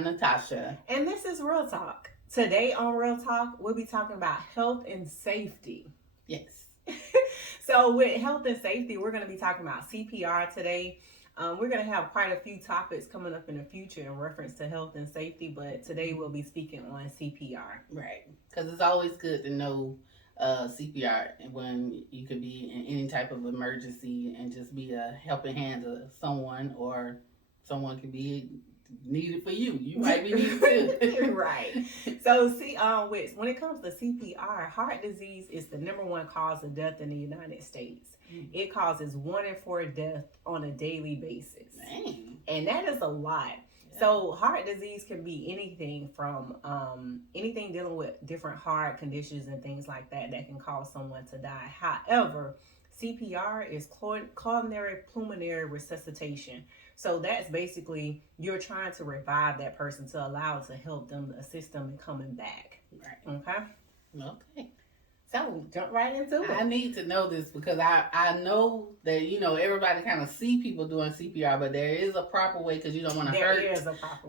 I'm Natasha. And this is Real Talk. Today on Real Talk, we'll be talking about health and safety. Yes. So, with health and safety, we're going to be talking about CPR today. We're going to have quite a few topics coming up in the future in reference to health and safety, but today we'll be speaking on CPR. Right. Because it's always good to know CPR when you could be in any type of emergency and just be a helping hand to someone, or someone could be needed for you. You might be needed too. Right. So, see, when it comes to CPR, heart disease is the number one cause of death in the United States. It causes 1 in 4 deaths on a daily basis. Dang. And that is a lot. So heart disease can be anything from anything dealing with different heart conditions and things like that can cause someone to die. However, CPR is coronary pulmonary resuscitation. So that's basically you're trying to revive that person to allow to help them, assist them in coming back. Right. Okay. Okay. So jump right into it. I need to know this because I know that, everybody kind of see people doing CPR, but there is a proper way because you don't want to hurt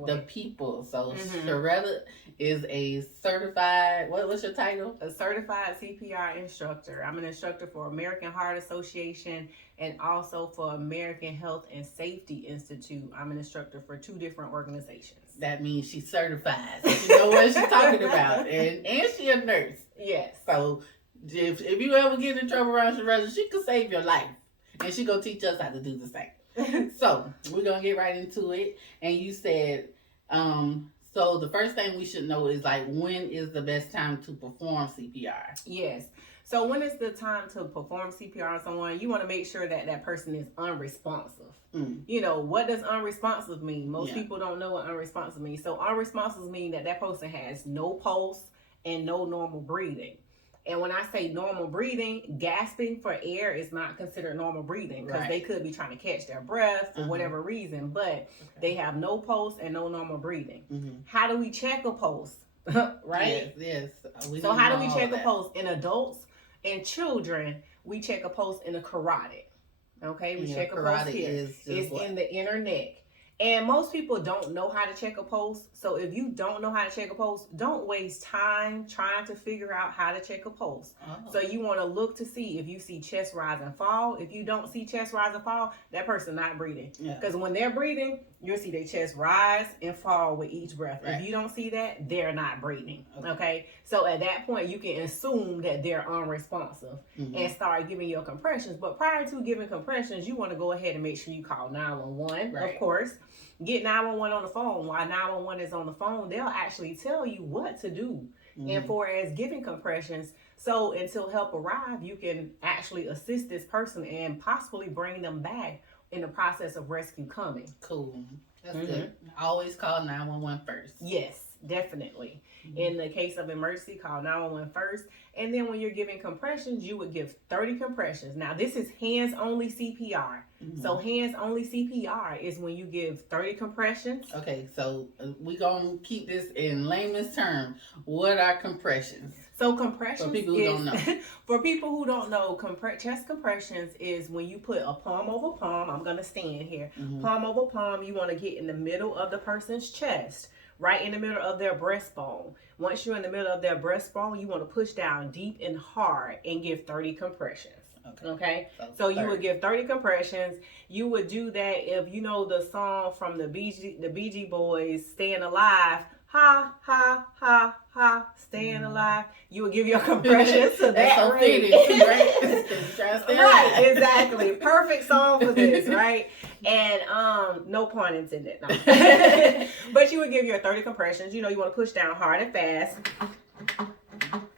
the people. So Sharetta is a certified, what's your title? A certified CPR instructor. I'm an instructor for American Heart Association and also for American Health and Safety Institute. I'm an instructor for 2 different organizations. That means she's certified. So she knows what she's talking about. And she's a nurse. Yes. So if you ever get in trouble around Sharetta, she could save your life. And she gonna teach us how to do the same. So we're gonna get right into it. And you said, so the first thing we should know is when is the best time to perform CPR? Yes. So when is the time to perform CPR on someone? You want to make sure that that person is unresponsive. What does unresponsive mean? Most people don't know what unresponsive means. So unresponsive means that person has no pulse and no normal breathing. And when I say normal breathing, gasping for air is not considered normal breathing because they could be trying to catch their breath for whatever reason, but they have no pulse and no normal breathing. How do we check a pulse? Right? Yes. So how do we check a pulse? In adults and children, we check a pulse in the carotid. Okay, we check a pulse here. It's in the inner neck. And most people don't know how to check a pulse. So if you don't know how to check a pulse, don't waste time trying to figure out how to check a pulse. So you want to look to see if you see chest rise and fall. If you don't see chest rise and fall, that person not breathing. Because when they're breathing, you'll see their chest rise and fall with each breath. If you don't see that, they're not breathing. Okay? So at that point, you can assume that they're unresponsive and start giving your compressions. But prior to giving compressions, you want to go ahead and make sure you call 911, of course. Get 911 on the phone. While 911 is on the phone, they'll actually tell you what to do. And for as giving compressions, so until help arrive, you can actually assist this person and possibly bring them back in the process of rescue coming. Cool. That's good. Always call 911 first. Yes, definitely. In the case of emergency, call 911 first. And then when you're giving compressions, you would give 30 compressions. Now, this is hands-only CPR. So hands-only CPR is when you give 30 compressions. Okay, so we're going to keep this in layman's terms. What are compressions? So compressions for people who don't know. For people who don't know, chest compressions is when you put a palm over palm. I'm going to stand here. Palm over palm, you want to get in the middle of the person's chest. Right in the middle of their breastbone. Once you're in the middle of their breastbone, you want to push down deep and hard and give 30 compressions. Okay? So you would give 30 compressions. You would do that if you know the song from the Bee Gees Boys, Staying Alive. Ha, ha, ha, ha, staying alive. You would give your compressions to that so rate. Right, exactly. Perfect song for this, right? And no pun intended. No. But you would give your 30 compressions. You want to push down hard and fast.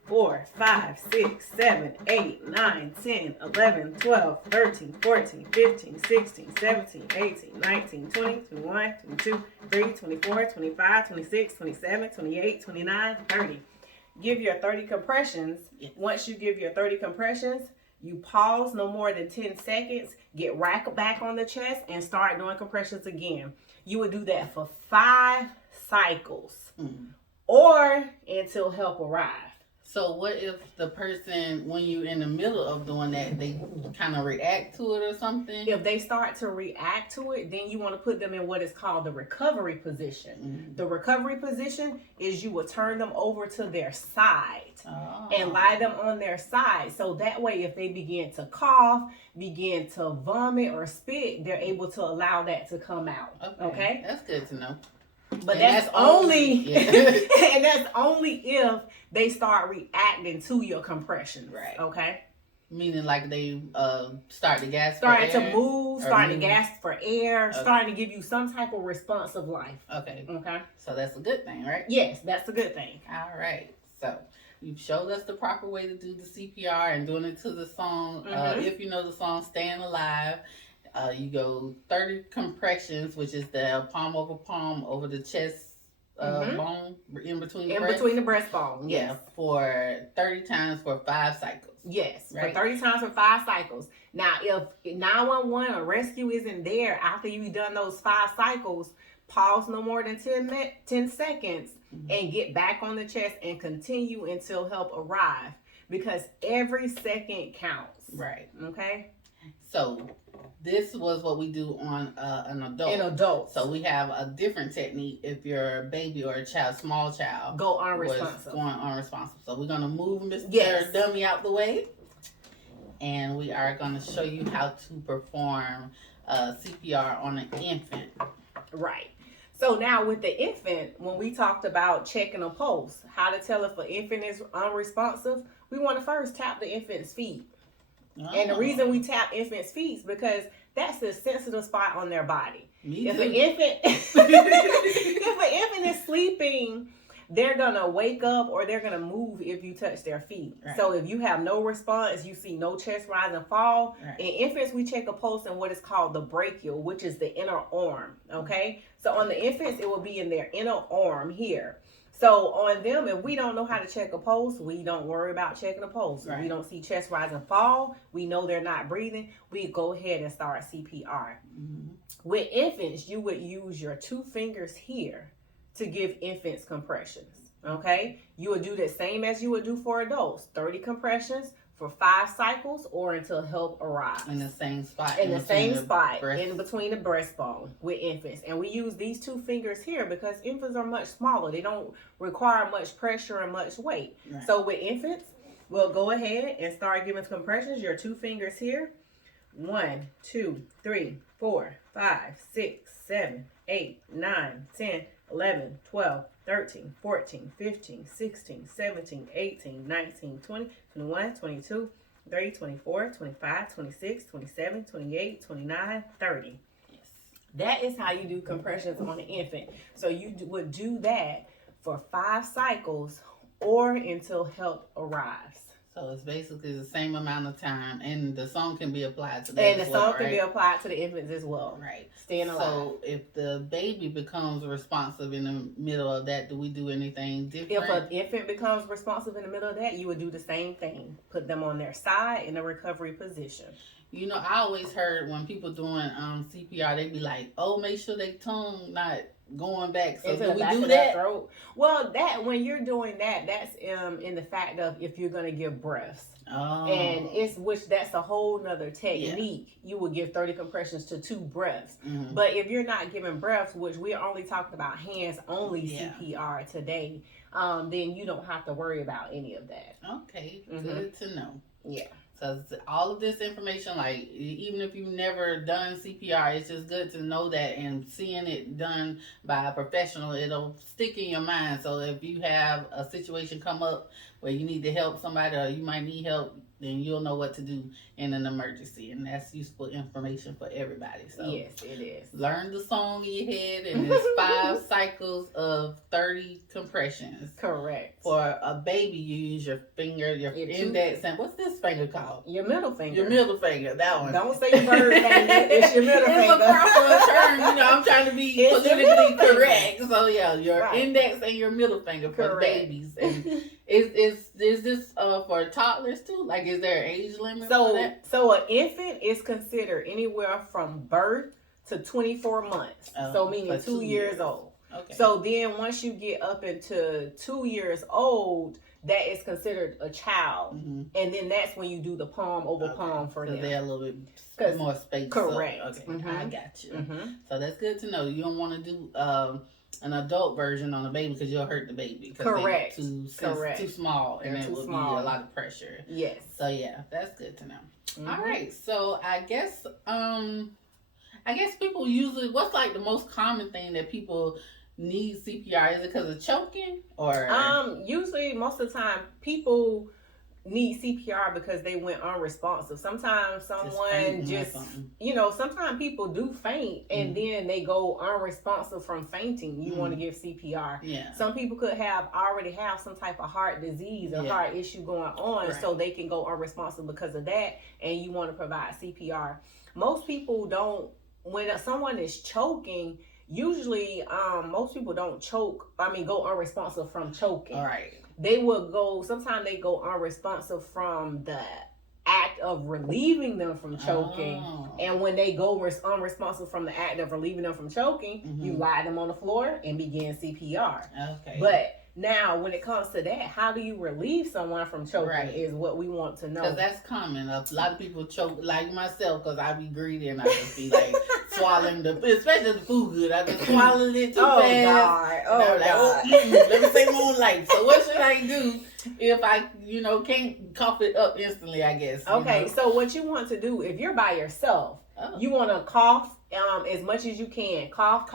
4, 5, 6, 7, 8, 9, 10, 11, 12, 13, 14, 15, 16, 17, 18, 19, 20, 21, 22, 23, 24, 25, 26, 27, 28, 29, 30. Give your 30 compressions. Once you give your 30 compressions, you pause no more than 10 seconds, get right back on the chest, and start doing compressions again. You would do that for 5 cycles or until help arrives. So what if the person, when you're in the middle of doing that, they kind of react to it or something? If they start to react to it, then you want to put them in what is called the recovery position. Mm-hmm. The recovery position is you will turn them over to their side and lie them on their side. So that way, if they begin to cough, begin to vomit or spit, they're able to allow that to come out. Okay? That's good to know. But that's only and that's only if they start reacting to your compressions. Right. Okay. Meaning like they start to gasp starting to move, starting to gasp for air, starting to give you some type of responsive life. Okay. So that's a good thing, right? Yes, that's a good thing. All right. So you've showed us the proper way to do the CPR and doing it to the song. If you know the song Staying Alive. You go 30 compressions, which is the palm over palm over the chest bone in between the breastbone. Yes. Yeah, for 30 times for 5 cycles. Yes, right? For 30 times for 5 cycles. Now, if 911 or rescue isn't there after you've done those 5 cycles, pause no more than 10 seconds and get back on the chest and continue until help arrive, because every second counts. Right. Okay? So this was what we do on an adult. An adult. So we have a different technique if you're a baby or a child, small child. Go unresponsive. Going unresponsive. So we're going to move Mr. Dummy out the way. And we are going to show you how to perform CPR on an infant. Right. So now with the infant, when we talked about checking a pulse, how to tell if an infant is unresponsive, we want to first tap the infant's feet. And the reason we tap infants' feet is because that's the sensitive spot on their body. If an infant is sleeping, they're gonna wake up or they're gonna move if you touch their feet. Right. So if you have no response, you see no chest rise and fall. Right. In infants, we check a pulse in what is called the brachial, which is the inner arm. Okay, so on the infants, it will be in their inner arm here. So on them, if we don't know how to check a pulse, we don't worry about checking a pulse. Right. We don't see chest rise and fall. We know they're not breathing. We go ahead and start CPR. Mm-hmm. With infants, you would use your 2 fingers here to give infants compressions. Okay? You would do the same as you would do for adults. 30 compressions for 5 cycles or until help arrives. In the same spot. In between the breastbone with infants. And we use these 2 fingers here because infants are much smaller. They don't require much pressure and much weight. Right. So with infants, we'll go ahead and start giving compressions. Your 2 fingers here. 1, 2, 3, 4, 5, 6, 7, 8, 9, 10, 11, 12, 13, 14, 15, 16, 17, 18, 19, 20, 21, 22, 23, 24, 25, 26, 27, 28, 29, 30. Yes. That is how you do compressions on an infant. So you would do that for 5 cycles or until help arrives. So it's basically the same amount of time, and the song can be applied to that and the song can be applied to the infants as well. Right. Staying alive. So if the baby becomes responsive in the middle of that, do we do anything different? If an infant becomes responsive in the middle of that, you would do the same thing. Put them on their side in a recovery position. You know, I always heard when people doing CPR, they be like, "Oh, make sure their tongue not going back." So do we do that? Throat. Well, that when you're doing that, that's in the fact of if you're gonna give breaths. Oh. And that's a whole nother technique. Yeah. You would give 30 compressions to 2 breaths. Mm-hmm. But if you're not giving breaths, which we're only talking about hands only CPR today, then you don't have to worry about any of that. Okay, good to know. Yeah. So all of this information, like even if you've never done CPR, it's just good to know that, and seeing it done by a professional, it'll stick in your mind. So if you have a situation come up where you need to help somebody or you might need help, then you'll know what to do in an emergency, and that's useful information for everybody. So yes, it is. Learn the song in your head, and it's 5 cycles of 30 compressions. Correct. For a baby, you use your finger, your index, and what's this finger called? Your middle finger. Your middle finger, that one. Don't say your bird finger. It's your middle finger. It's a proper term. You know, I'm trying to be politically correct. So yeah, your index and your middle finger for babies. And is this for toddlers too? Like, is there an age limit for that? So an infant is considered anywhere from birth to 24 months. So meaning 2 years old. Okay. So then once you get up into 2 years old, that is considered a child. And then that's when you do the palm over palm for them. They're a little bit more space. Correct. Okay, I got you. So that's good to know. You don't want to do an adult version on a baby because you'll hurt the baby. Correct. Too small, and it will be a lot of pressure. Yes. So yeah, that's good to know. All right. So I guess people usually, what's like the most common thing that people need CPR? Is it because of choking or? Usually most of the time people need CPR because they went unresponsive. Sometimes someone sometimes people do faint and then they go unresponsive from fainting. You want to give CPR. Yeah. Some people could already have some type of heart disease or heart issue going on, so they can go unresponsive because of that, and you want to provide CPR. Most people don't, when someone is choking, usually most people don't go unresponsive from choking. All right. Sometimes they go unresponsive from the act of relieving them from choking. And when they go unresponsive from the act of relieving them from choking, you lie them on the floor and begin CPR. Okay. But now, when it comes to that, how do you relieve someone from choking is what we want to know. Because that's common. A lot of people choke, like myself, because I be greedy and I just be like swallowing especially the food good. I just swallowed it too fast. God. Let me say more life. So what should I do if I, can't cough it up instantly, I guess? Okay, so what you want to do, if you're by yourself, you want to cough as much as you can. Cough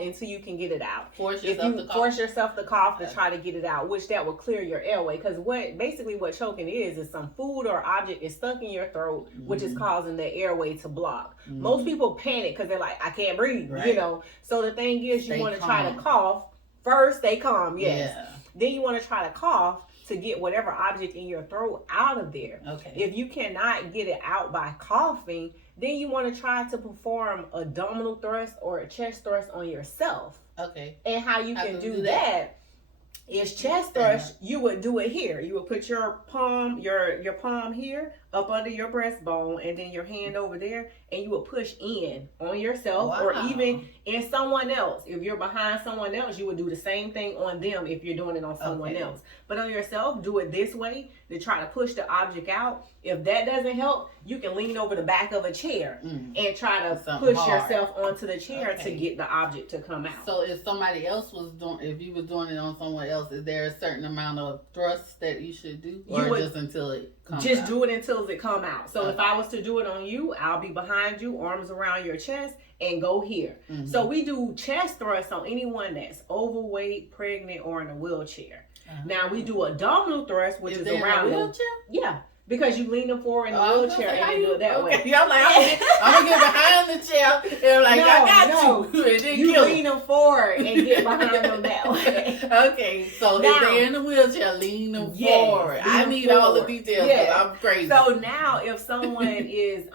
until you can get it out. Force yourself to cough to try to get it out, which that will clear your airway. Because what choking is some food or object is stuck in your throat, which is causing the airway to block. Most people panic because they're like, I can't breathe, So the thing is, you want to try to cough. First, stay calm, yes. Yeah. Then you want to try to cough to get whatever object in your throat out of there. Okay. If you cannot get it out by coughing, then you want to try to perform abdominal thrust or a chest thrust on yourself. Okay. And how you can do that is chest thrust. You would do it here. You would put your palm here up under your breastbone, and then your hand over there, and you would push in on yourself or even in someone else. If you're behind someone else, you would do the same thing on them if you're doing it on someone else. But on yourself, do it this way to try to push the object out. If that doesn't help, you can lean over the back of a chair and try to push yourself onto the chair to get the object to come out. So if somebody else if you were doing it on someone else, is there a certain amount of thrust that you should do? Or just until it comes out? Do it until it come out. So if I was to do it on you, I'll be behind you, arms around your chest, and go here. So we do chest thrusts on anyone that's overweight, pregnant, or in a wheelchair. Now we do abdominal thrust, which is around in a wheelchair? Yeah. Because you lean them forward in the wheelchair and you do it that way. I'm like, I'm going to get behind the chair and I'm like, I got you. And then you lean them forward and get behind them that way. Okay, so if they're in the wheelchair, lean them forward. I need all the details because I'm crazy. So now if someone is,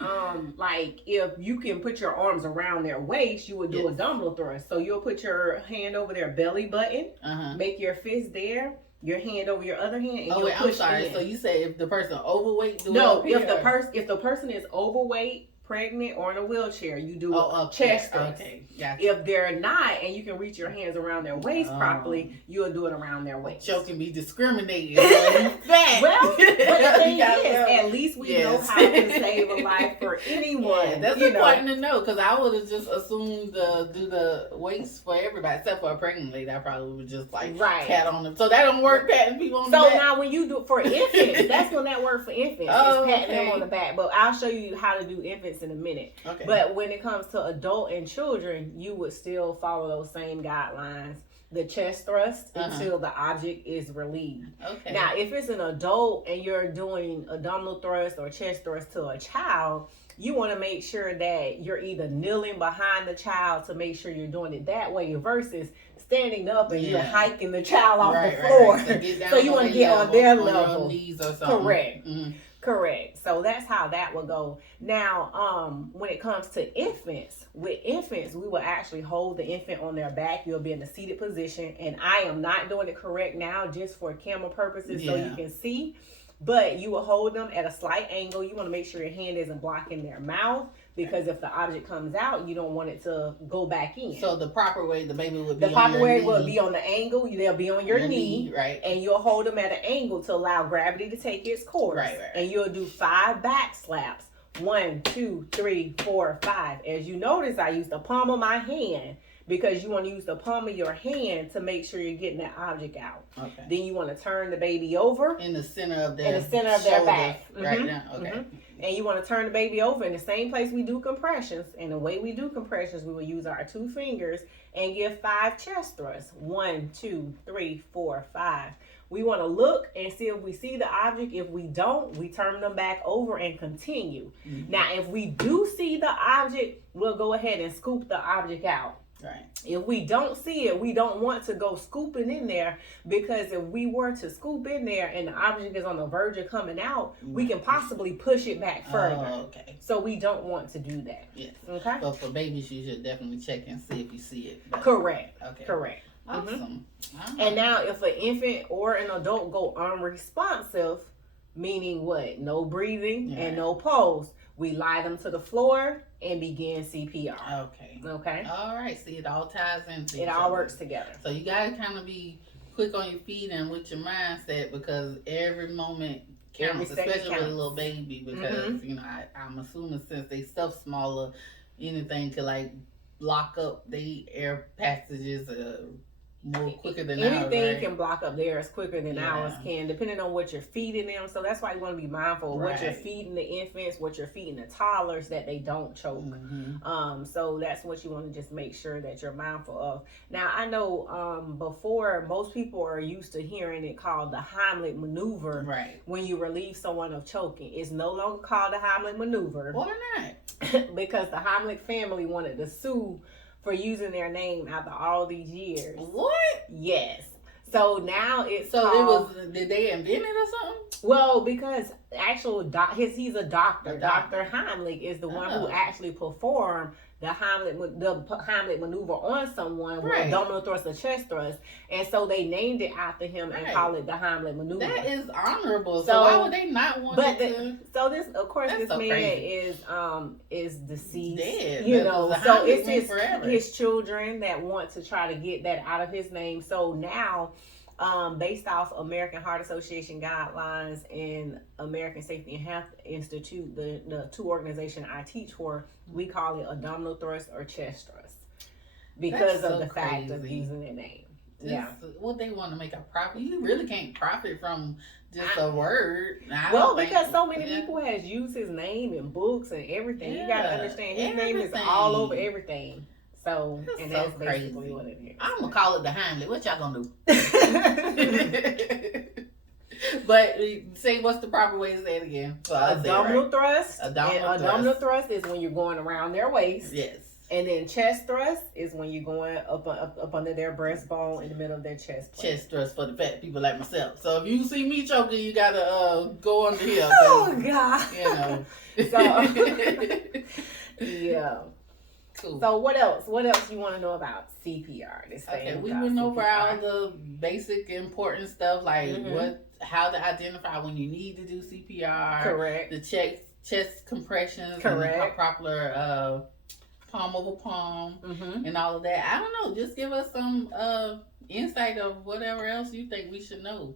if you can put your arms around their waist, you would do abdominal thrust. So you'll put your hand over their belly button, make your fist there, your hand over your other hand, and you'll push in. So you say if the person overweight, if the person is overweight, pregnant, or in a wheelchair, you do a chest thrust. Okay, gotcha. If they're not, and you can reach your hands around their waist properly, you'll do it around their waist. Choking be discriminated. Well, but the thing is, at least we know how to save a life for anyone. Yeah, that's important to know, because I would have just assumed do the waist for everybody, except for a pregnant lady. I probably would just pat on them. So that don't work, patting people on the back. So now when you do it for infants, that's when that works for infants. It's patting them on the back. But I'll show you how to do infants in a minute. Okay. But when it comes to adult and children, you would still follow those same guidelines. The chest thrust until the object is relieved. Okay. Now, if it's an adult and you're doing abdominal thrust or chest thrust to a child, you want to make sure that you're either kneeling behind the child to make sure you're doing it that way versus standing up and you're hiking the child off the floor. Right. So you want to get on their level. Your knees or something. Correct. Correct. So that's how that will go. Now, when it comes to infants, with infants, we will actually hold the infant on their back. You'll be in a seated position. And I am not doing it correct now just for camera purposes so you can see. But you will hold them at a slight angle. You want to make sure your hand isn't blocking their mouth. because if the object comes out, you don't want it to go back in. So the proper way, the baby would be would be on the angle. They'll be on your knee, right? And you'll hold them at an angle to allow gravity to take its course, right. And you'll do 5 back slaps. 1, 2, 3, 4, 5. As you notice, I use the palm of my hand because you want to use the palm of your hand to make sure you're getting that object out. Okay. Then you want to turn the baby over in the center of their back, right now. Okay. And you want to turn the baby over in the same place we do compressions. And the way we do compressions, we will use our 2 fingers and give 5 chest thrusts. 1, 2, 3, 4, 5. We want to look and see if we see the object. If we don't, we turn them back over and continue. Now, if we do see the object, we'll go ahead and scoop the object out. Right. If we don't see it, we don't want to go scooping in there, because if we were to scoop in there and the object is on the verge of coming out, we can possibly push it back further. Oh, okay. So we don't want to do that. Yes. Okay. But for babies, you should definitely check and see if you see it. But, correct. Okay. Correct. Awesome. And now if an infant or an adult go unresponsive, meaning what? No breathing and no pulse, we lie them to the floor and begin CPR. Okay. All right. See, it all ties into it. All works together. So you got to kind of be quick on your feet and with your mindset, because every moment counts, especially with a little baby, because, you know, I'm assuming since they stuff smaller, anything could like block up the air passages more quicker than anything ours, right? can block up theirs quicker than ours can, depending on what you're feeding them. So that's why you want to be mindful of what you're feeding the infants, what you're feeding the toddlers, that they don't choke. So that's what you want to just make sure that you're mindful of. Now, I know before, most people are used to hearing it called the Heimlich maneuver. Right. When you relieve someone of choking. It's no longer called the Heimlich maneuver. Why not? Because the Heimlich family wanted to sue for using their name after all these years. What? Yes. So now it's did they invent it or something? Well, because he's a doctor. Dr. Heimlich is the one who actually performed the Heimlich maneuver on someone with abdominal thrust or chest thrust, and so they named it after him and call it the Heimlich maneuver. That is honorable. So why would they not want to? So this, of course, this man is deceased. Dead. You know, so it's his children that want to try to get that out of his name. So now, based off American Heart Association guidelines and American Safety and Health Institute, the 2 organizations I teach for, we call it abdominal thrust or chest thrust because of the fact of using their name. Well, they want to make a profit. You really can't profit from just a word. Because so many people has used his name in books and everything. You got to understand his name is all over everything. So, that's basically what it is. I'm going to call it the Heimlich. What y'all going to do? But say, what's the proper way to say it again? So abdominal thrust. Abdominal thrust is when you're going around their waist. Yes. And then chest thrust is when you're going up under their breastbone in the middle of their chest plate. Chest thrust for the fat people like myself. So if you see me choking, you got to go under here. Oh, God. You know. So, yeah. Cool. So what else? What else you want to know about CPR? We went over all the basic important stuff, like how to identify when you need to do CPR. Correct. The chest compressions. Correct. And the proper palm over palm and all of that. I don't know. Just give us some insight of whatever else you think we should know.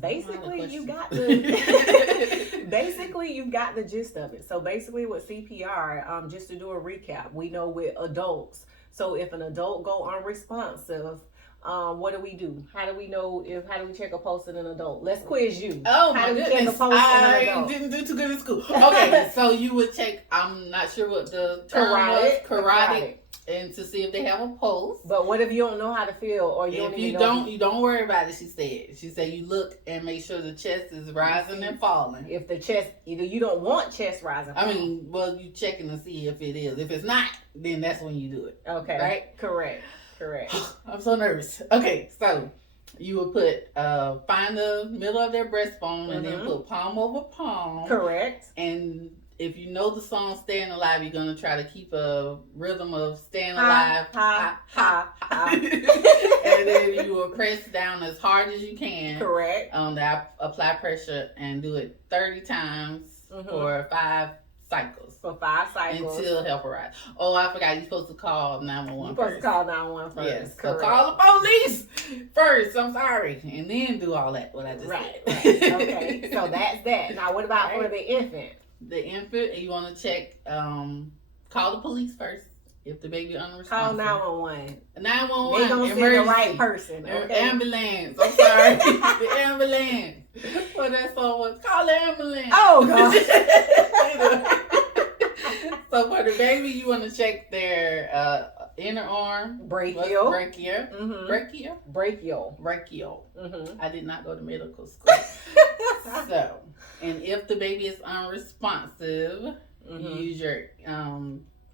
Basically you got the gist of it. So basically with CPR, just to do a recap, we know with adults. So if an adult go unresponsive, what do we do? How do we we check a pulse in an adult? Let's quiz you. Oh, my goodness. I didn't do too good in school. Okay, so you would check, I'm not sure what the term was, carotid, and to see if they have a pulse. But what if you don't know how to feel, or you don't worry about it, she said you look and make sure the chest is rising and falling. If the chest, you don't want chest rising. You checking to see if it is. If it's not, then that's when you do it. Okay. Right? Correct. I'm so nervous. Okay, so you would put find the middle of their breastbone and then put palm over palm. Correct. And if you know the song Staying Alive, you're going to try to keep a rhythm of Staying Alive. Ha, ha, ha. And then you will press down as hard as you can. Correct. Apply pressure and do it 30 times for 5 cycles. For 5 cycles. Until help arrives. Oh, I forgot. You're supposed to call 911 You're supposed to call 911 first. Yes. Correct. So call the police first. I'm sorry. And then do all that, what I just said. Right. Okay. So that's that. Now, what about for the infant? The infant, you want to check, call the police first. If the baby unresponsive. Call 911. 911. They don't see the right person. Okay? Ambulance. I'm sorry. The ambulance. What that song was. Call the ambulance. Oh, God. So for the baby, you want to check their inner arm. Brachial. Brachial. Mm-hmm. Brachial. Brachial. Brachial. Mm-hmm. I did not go to medical school. So, and if the baby is unresponsive, use your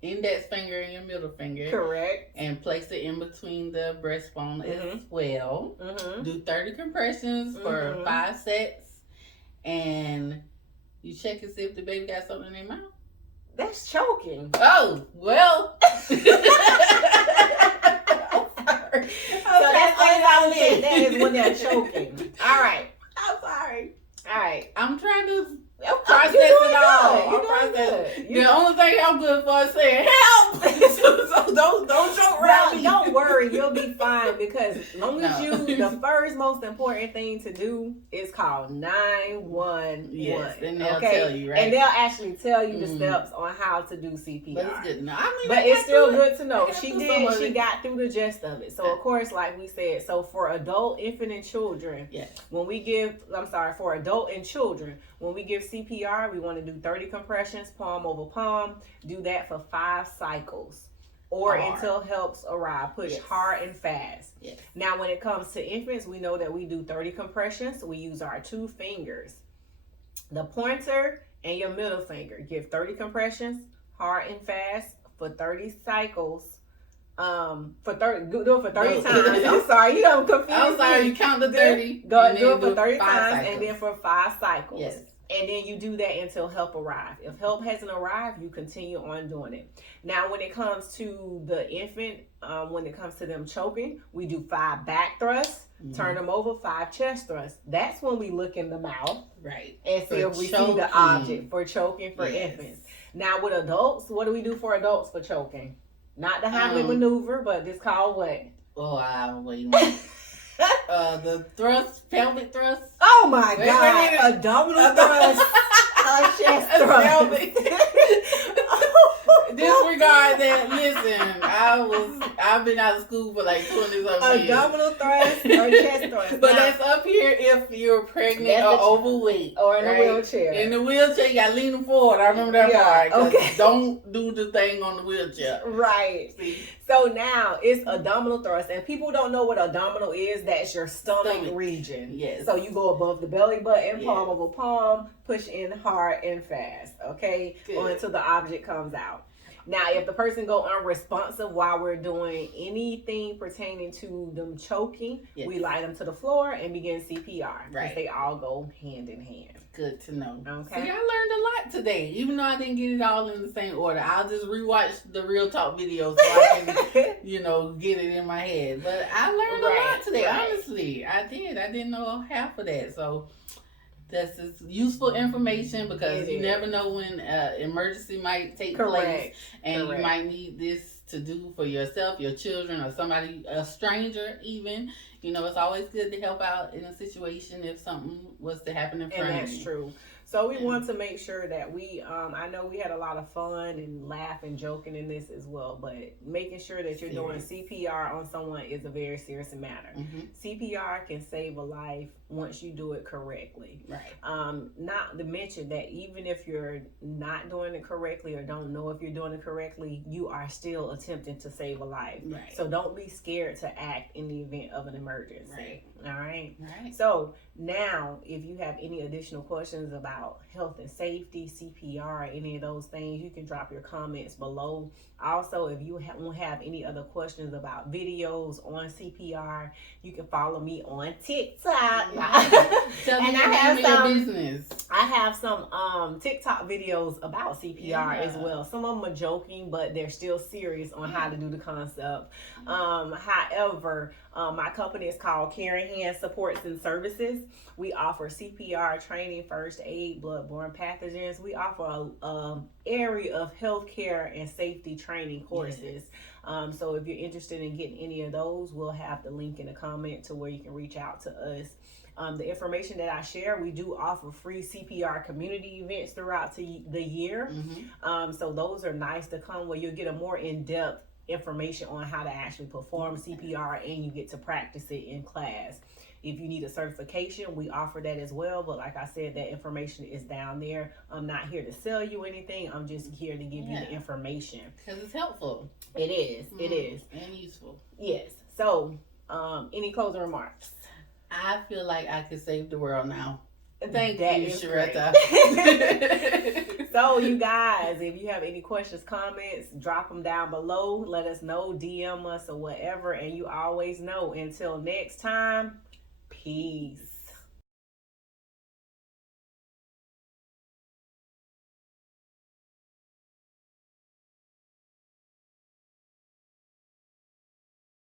index finger and your middle finger. Correct. And place it in between the breastbone as well. Do 30 compressions for 5 sets. And you check and see if the baby got something in their mouth. That's choking. Oh, well. So that's all that is when they're choking. All right. I'm sorry. All right. I'm trying to process it all. The only thing I'm good for is saying help. So don't choke around me. Don't worry, you'll be fine because as long as the first most important thing to do is call 911. Yes, and they'll tell you, right? And they'll actually tell you the steps on how to do CPR. But it's good to know. But it's still good to know. She got through the gist of it. So of course, like we said, so for adult, infant, and children, for adult and children, when we give CPR, we want to do 30 compressions, palm over palm. Do that for 5 cycles or until helps arrive. Push hard and fast. Yes. Now, when it comes to infants, we know that we do 30 compressions. We use our 2 fingers, the pointer and your middle finger. Give 30 compressions, hard and fast for 30 cycles. Do it for 30 times. I'm sorry, you don't confuse me. I'm sorry, you count the 30. Do it for 30 times cycles. And then for 5 cycles. Yes. And then you do that until help arrives. If help hasn't arrived, you continue on doing it. Now, when it comes to the infant, when it comes to them choking, we do 5 back thrusts, turn them over, 5 chest thrusts. That's when we look in the mouth, right, and see if we see the object for choking for infants. Now, with adults, what do we do for adults for choking? Not the Heimlich maneuver, but it's called what? Oh, wait. The thrust, pelvic thrust. Oh my God! Abdominal thrust, chest thrust. Disregard that. Listen, I've been out of school for like 20 something years. Abdominal thrust or chest thrust. But that's up here if you're pregnant or overweight. Or in a wheelchair. In the wheelchair, you gotta lean them forward. I remember that part. Okay. Don't do the thing on the wheelchair. Right. See? So now it's abdominal thrust. And people don't know what abdominal is. That's your stomach region. Yes. So you go above the belly button, palm over palm, push in hard and fast. Okay? Or until the object comes out. Now, if the person go unresponsive while we're doing anything pertaining to them choking, we lie them to the floor and begin CPR. Right. Because they all go hand in hand. Good to know. Okay. See, I learned a lot today. Even though I didn't get it all in the same order. I'll just rewatch the Real Talk video so I can, get it in my head. But I learned a lot today, honestly. I did. I didn't know half of that. So that's just useful information because you never know when emergency might take place. And you might need this to do for yourself, your children, or somebody, a stranger even. It's always good to help out in a situation if something was to happen in front of you. And that's true. So we want to make sure that we, I know we had a lot of fun and laugh and joking in this as well, but making sure that you're doing CPR on someone is a very serious matter. CPR can save a life once you do it correctly. Right. Not to mention that even if you're not doing it correctly or don't know if you're doing it correctly, you are still attempting to save a life. Right. So don't be scared to act in the event of an emergency. Right. All right. Right. So now, if you have any additional questions about health and safety, CPR, any of those things, you can drop your comments below. Also, if you won't have any other questions about videos on CPR, you can follow me on TikTok. Tell me your business. I have some TikTok videos about CPR as well. Some of them are joking, but they're still serious on how to do the concept. However, my company is called Caring Hands Supports and Services. We offer CPR training, first aid, aid bloodborne pathogens. We offer a area of healthcare and safety training courses. Yes. So if you're interested in getting any of those, we'll have the link in the comment to where you can reach out to us. The information that I share, we do offer free CPR community events throughout the year. Mm-hmm. So those are nice to come, where you'll get a more in-depth information on how to actually perform CPR, and you get to practice it in class. If you need a certification, we offer that as well. But like I said, that information is down there. I'm not here to sell you anything. I'm just here to give you the information. Because it's helpful. It is. It is. And useful. Yes. So, any closing remarks? I feel like I could save the world now. Thank you, Sharetta. So, you guys, if you have any questions, comments, drop them down below. Let us know, DM us or whatever. And you always know, until next time, peace.